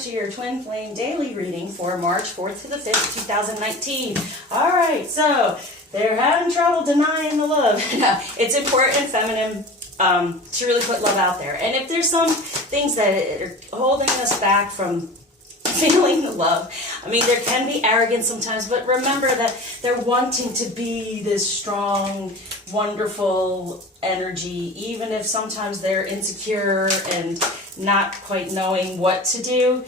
to your Twin Flame Daily Reading for March 4th to the 5th, 2019. All right, so they're having trouble denying the love. No, it's important, feminine, to really put love out there. And if there's some things that are holding us back from feeling the love, I mean, there can be arrogance sometimes, but remember that they're wanting to be this strong, wonderful energy, even if sometimes they're insecure and not quite knowing what to do.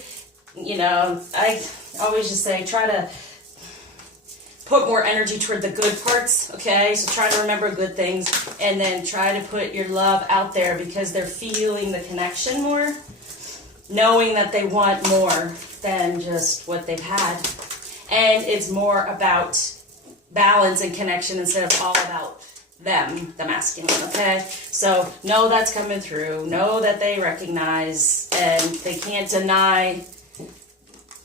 You know, I always just say, try to put more energy toward the good parts, okay? So try to remember good things, and then try to put your love out there because they're feeling the connection more, knowing that they want more than just what they've had. And it's more about balance and connection instead of all about them, the masculine, okay? So know that's coming through. Know that they recognize and they can't deny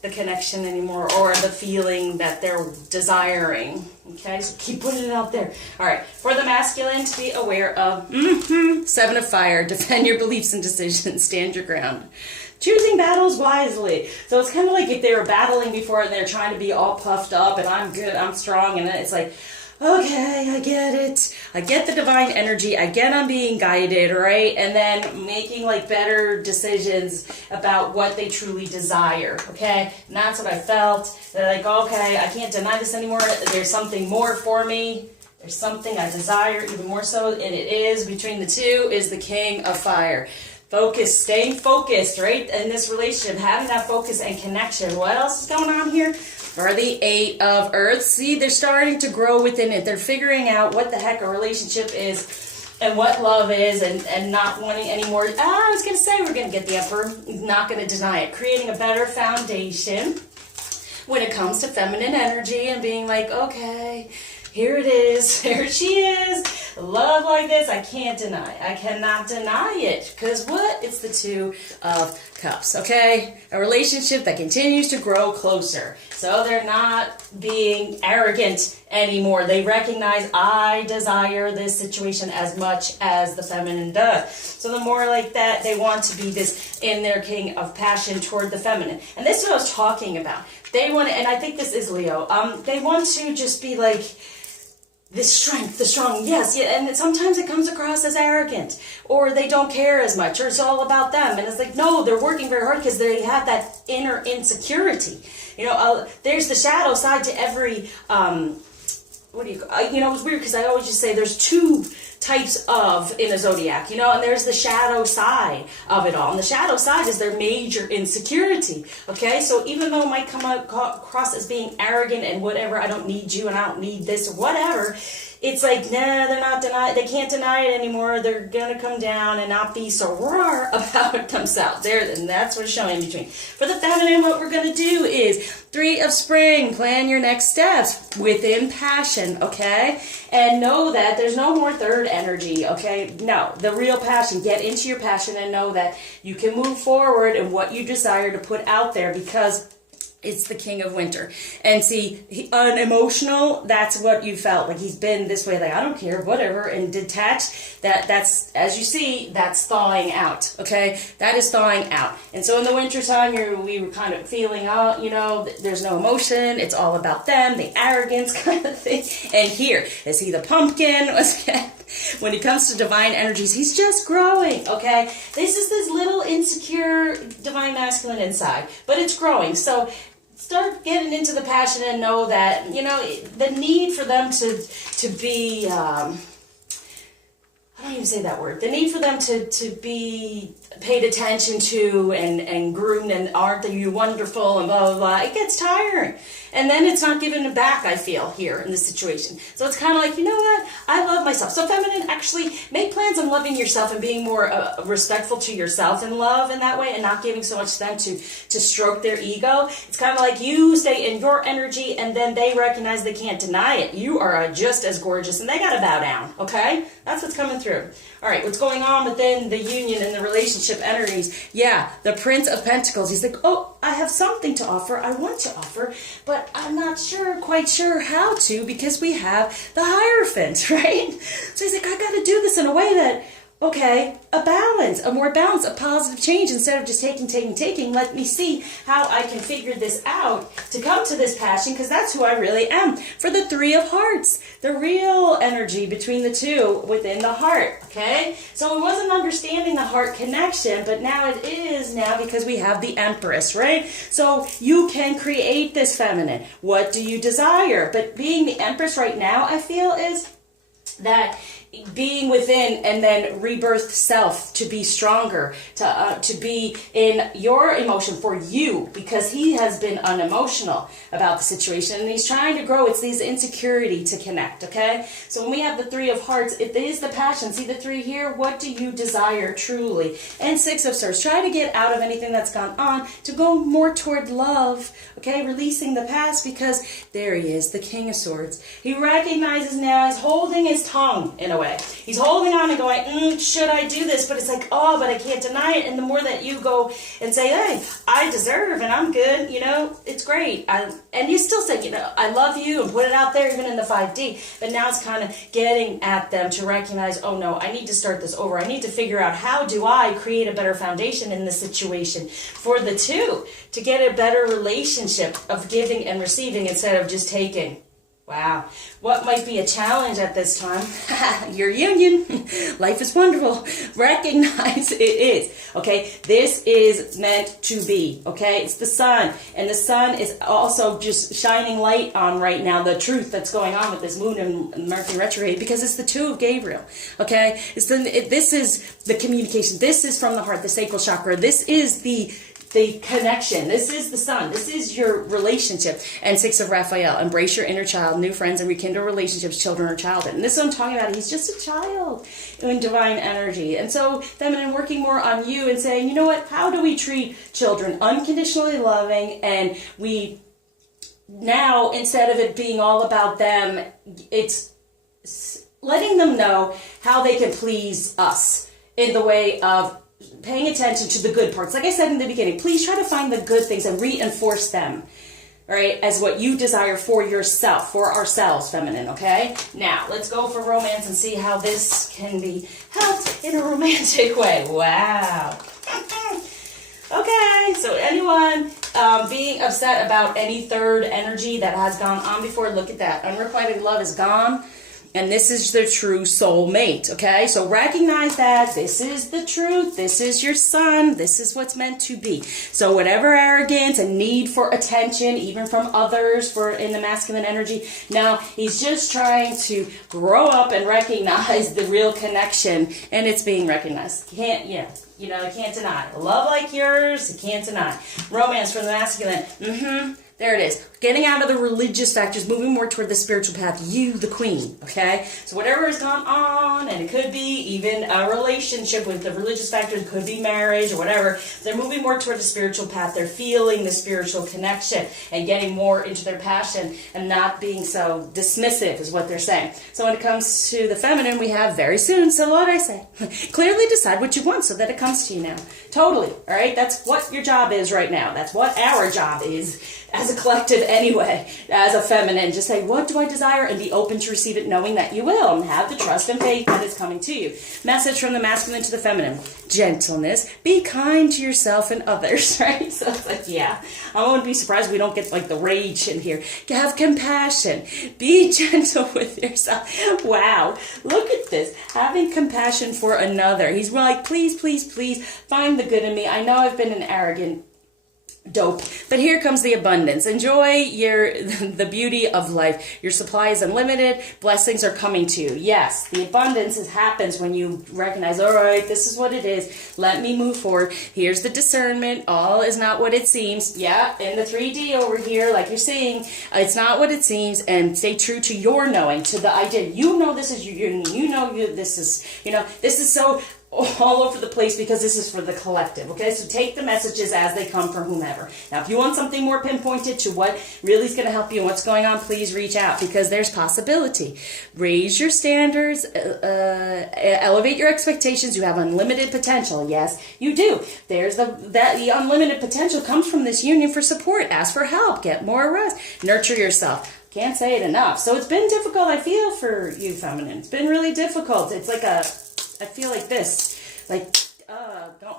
the connection anymore or the feeling that they're desiring, okay? So keep putting it out there. All right, for the masculine, to be aware of 7 of Fire, defend your beliefs and decisions, stand your ground. Choosing battles wisely. So it's kind of like if they were battling before and they're trying to be all puffed up and I'm good, I'm strong, and then it's like, okay, I get it. I get the divine energy. I get I'm being guided, right? And then making like better decisions about what they truly desire, okay? And that's what I felt. They're like, okay, I can't deny this anymore. There's something more for me. There's something I desire even more so, and it is, between the two, is the King of Fire. Focus, staying focused, right? In this relationship, having that focus and connection. What else is going on here? For the 8 of Earth, see, they're starting to grow within it. They're figuring out what the heck a relationship is and what love is, and not wanting any more. I was going to say we're going to get the Emperor. Not going to deny it. Creating a better foundation when it comes to feminine energy and being like, okay, here it is. Here she is. Love like this, I can't deny. I cannot deny it. Because what? It's the 2 of Cups, okay? A relationship that continues to grow closer. So they're not being arrogant anymore. They recognize, I desire this situation as much as the feminine does. So the more like that, they want to be this in their king of passion toward the feminine. And this is what I was talking about. They want to, and I think this is Leo, they want to just be like, this strength, the strong, yes, yeah, and sometimes it comes across as arrogant, or they don't care as much, or it's all about them, and it's like, no, they're working very hard because they have that inner insecurity. You know, there's the shadow side to every, you know, it's weird because I always just say there's 2 types of in a zodiac, you know, and there's the shadow side of it all, and the shadow side is their major insecurity, okay? So even though it might come across as being arrogant and whatever, I don't need you and I don't need this or whatever, it's like, nah, they're not they can't deny it anymore. They're gonna come down and not be so raw about themselves. And that's what's showing in between. For the feminine, what we're gonna do is 3 of Spring, plan your next steps within passion, okay? And know that there's no more third energy, okay? No, the real passion. Get into your passion and know that you can move forward in what you desire to put out there, because it's the King of Winter. And see, unemotional, that's what you felt. Like he's been this way, like, I don't care, whatever, and detached. That's, as you see, that's thawing out, okay? That is thawing out. And so in the wintertime, we were kind of feeling, oh, you know, there's no emotion. It's all about them, the arrogance kind of thing. And here, is he the pumpkin? When it comes to divine energies, he's just growing, okay? This is this little insecure divine masculine inside, but it's growing. So start getting into the passion and know that, you know, the need for them to be, I don't even say that word, the need for them to be paid attention to and groomed and aren't you wonderful and blah, blah, blah, it gets tiring. And then it's not given back, I feel, here in this situation. So it's kind of like, you know what? I love myself. So feminine, actually make plans on loving yourself and being more respectful to yourself in love in that way, and not giving so much to them to stroke their ego. It's kind of like you stay in your energy and then they recognize they can't deny it. You are just as gorgeous and they got to bow down, okay? That's what's coming through. All right, what's going on within the union and the relationship energies? Yeah, the Prince of Pentacles. He's like, oh, I have something to offer. I want to offer, but I'm not quite sure how to, because we have the Hierophant, right? So he's like, I got to do this in a way that okay, a balance, a more balance, a positive change. Instead of just taking, let me see how I can figure this out to come to this passion, because that's who I really am. For the Three of Hearts, the real energy between the two within the heart, okay? So it wasn't understanding the heart connection, but now it is now, because we have the Empress, right? So you can create this feminine. What do you desire? But being the Empress right now, I feel, is that being within and then rebirth self, to be stronger, to be in your emotion for you, because he has been unemotional about the situation and he's trying to grow. It's these insecurity to connect, okay? So when we have the Three of Hearts, it is the passion. See the three here? What do you desire truly? And Six of Swords. Try to get out of anything that's gone on to go more toward love, okay? Releasing the past, because there he is, the King of Swords. He recognizes now, he's holding his tongue in a way. He's holding on and going, should I do this? But it's like, oh, but I can't deny it. And the more that you go and say, hey, I deserve and I'm good, you know, it's great. And you still say, you know, I love you, and put it out there even in the 5D. But now it's kind of getting at them to recognize, oh no, I need to start this over. I need to figure out, how do I create a better foundation in this situation for the two to get a better relationship of giving and receiving instead of just taking. Wow. What might be a challenge at this time? Your union. Life is wonderful. Recognize it is. Okay. This is meant to be. Okay. It's the sun. And the sun is also just shining light on right now the truth that's going on with this moon and Mercury retrograde, because it's the two of Gabriel. Okay. This is the communication. This is from the heart, the sacral chakra. This is the connection. This is the sun. This is your relationship. And Six of Raphael. Embrace your inner child, new friends, and rekindle relationships, children or childhood. And this is what I'm talking about. He's just a child in divine energy. And so feminine, working more on you and saying, you know what? How do we treat children? Unconditionally loving. And we now, instead of it being all about them, it's letting them know how they can please us in the way of paying attention to the good parts. Like I said in the beginning, please try to find the good things and reinforce them, right, as what you desire for yourself, for ourselves, feminine, okay? Now, let's go for romance and see how this can be helped in a romantic way. Wow. Okay, so anyone being upset about any third energy that has gone on before, look at that. Unrequited love is gone. And this is the true soulmate, okay? So recognize that this is the truth. This is your sun. This is what's meant to be. So whatever arrogance and need for attention, even from others in the masculine energy, now he's just trying to grow up and recognize the real connection, and it's being recognized. You can't deny. Love like yours, you can't deny. Romance from the masculine, there it is. Getting out of the religious factors, moving more toward the spiritual path. You, the queen, okay? So whatever has gone on, and it could be even a relationship with the religious factors, it could be marriage or whatever. They're moving more toward the spiritual path. They're feeling the spiritual connection and getting more into their passion and not being so dismissive is what they're saying. So when it comes to the feminine, we have very soon. So what I say, clearly decide what you want so that it comes to you now. Totally, all right? That's what your job is right now. That's what our job is as a collective anyway, as a feminine. Just say, what do I desire? And be open to receive it, knowing that you will. And have the trust and faith that it's coming to you. Message from the masculine to the feminine. Gentleness. Be kind to yourself and others, right? So it's like, yeah. I wouldn't be surprised if we don't get like the rage in here. Have compassion. Be gentle with yourself. Wow. Look at this. Having compassion for another. He's like, please, please, please find the good in me. I know I've been an arrogant dope, but here comes the abundance. Enjoy the beauty of life. Your supply is unlimited. Blessings are coming to you. Yes, the abundance happens when you recognize, all right, this is what it is. Let me move forward. Here's the discernment. All is not what it seems. Yeah, in the 3D over here, like you're seeing, it's not what it seems. And stay true to your knowing, to the idea. You know this is your union. You know this is, this is so all over the place because this is for the collective, okay? So take the messages as they come from whomever. Now, if you want something more pinpointed to what really is going to help you and what's going on, please reach out because there's possibility. Raise your standards, elevate your expectations. You have unlimited potential. Yes, you do. There's the unlimited potential comes from this union for support. Ask for help. Get more rest. Nurture yourself. Can't say it enough. So it's been difficult, I feel, for you feminine. It's been really difficult. It's like I feel like this, like,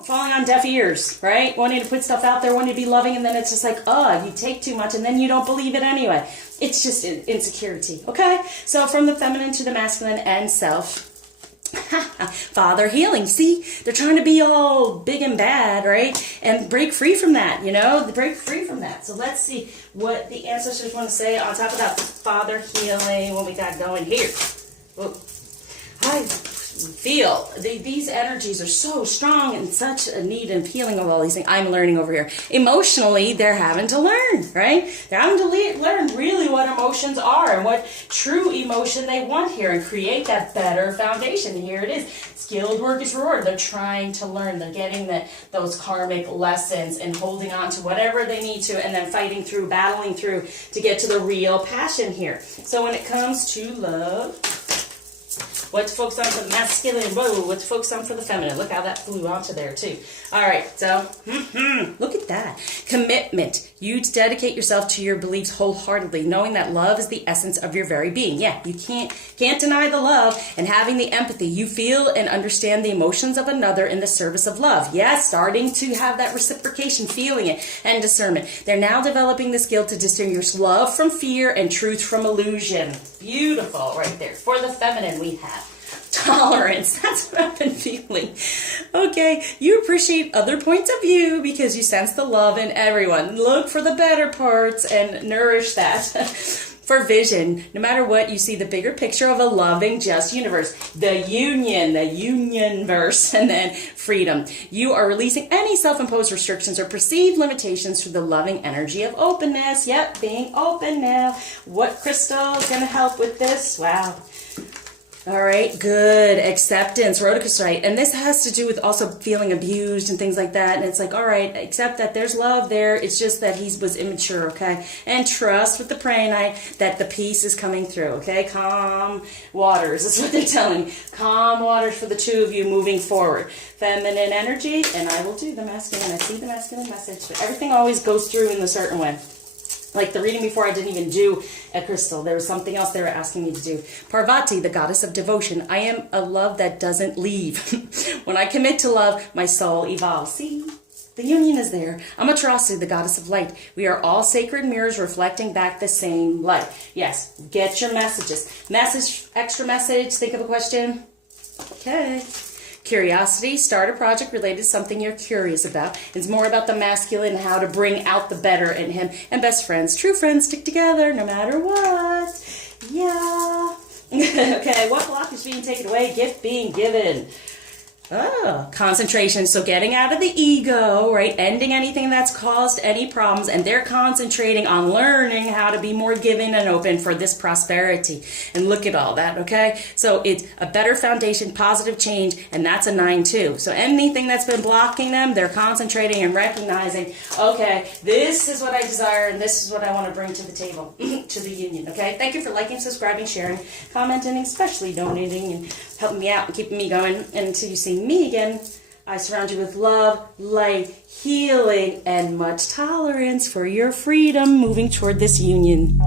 falling on deaf ears, right? Wanting to put stuff out there, wanting to be loving, and then it's just like, you take too much, and then you don't believe it anyway. It's just insecurity, okay? So from the feminine to the masculine and self. Father healing. See, they're trying to be all big and bad, right? And break free from that, break free from that. So let's see what the ancestors want to say on top of that father healing, what we got going here. Whoa. I feel these energies are so strong and such a need and feeling of all these things. I'm learning over here. Emotionally, they're having to learn, right? They're having to learn really what emotions are and what true emotion they want here and create that better foundation. And here it is. Skilled work is rewarded. They're trying to learn. They're getting those karmic lessons and holding on to whatever they need to and then fighting through, battling through to get to the real passion here. So when it comes to love, what's focused on for the masculine? Whoa, what's focused on for the feminine? Look how that flew onto there too. All right, so look at that. Commitment. You dedicate yourself to your beliefs wholeheartedly, knowing that love is the essence of your very being. Yeah, you can't deny the love and having the empathy. You feel and understand the emotions of another in the service of love. Yes, starting to have that reciprocation, feeling it, and discernment. They're now developing the skill to distinguish love from fear and truth from illusion. Beautiful right there. For the feminine, we have tolerance. That's what I've been feeling. Okay, you appreciate other points of view because you sense the love in everyone. Look for the better parts and nourish that. For vision, no matter what, you see the bigger picture of a loving, just universe. The union verse, and then freedom. You are releasing any self-imposed restrictions or perceived limitations through the loving energy of openness. Yep, being open now. What crystal is going to help with this? Wow. All right, good. Acceptance, rhodochrosite. And this has to do with also feeling abused and things like that. And it's like, all right, accept that there's love there. It's just that he was immature, okay? And trust with the prayanite that the peace is coming through, okay? Calm waters. That's what they're telling me. Calm waters for the two of you moving forward. Feminine energy, and I will do the masculine. I see the masculine message. But everything always goes through in a certain way. Like the reading before, I didn't even do a crystal. There was something else they were asking me to do. Parvati, the goddess of devotion. I am a love that doesn't leave. When I commit to love, my soul evolves. See, the union is there. Amaterasu, the goddess of light. We are all sacred mirrors reflecting back the same light. Yes, get your messages. Extra message, think of a question. Okay. Curiosity, start a project related to something you're curious about. It's more about the masculine and how to bring out the better in him. And best friends, true friends stick together no matter what. Yeah. Okay, what block is being taken away? Gift being given. Oh, concentration. So getting out of the ego, right? Ending anything that's caused any problems. And they're concentrating on learning how to be more giving and open for this prosperity. And look at all that, okay? So it's a better foundation, positive change, and that's a 9 too. So anything that's been blocking them, they're concentrating and recognizing, okay, this is what I desire and this is what I want to bring to the table, to the union, okay? Thank you for liking, subscribing, sharing, commenting, especially donating and helping me out and keeping me going. And until you see me again, I surround you with love, light, healing, and much tolerance for your freedom moving toward this union.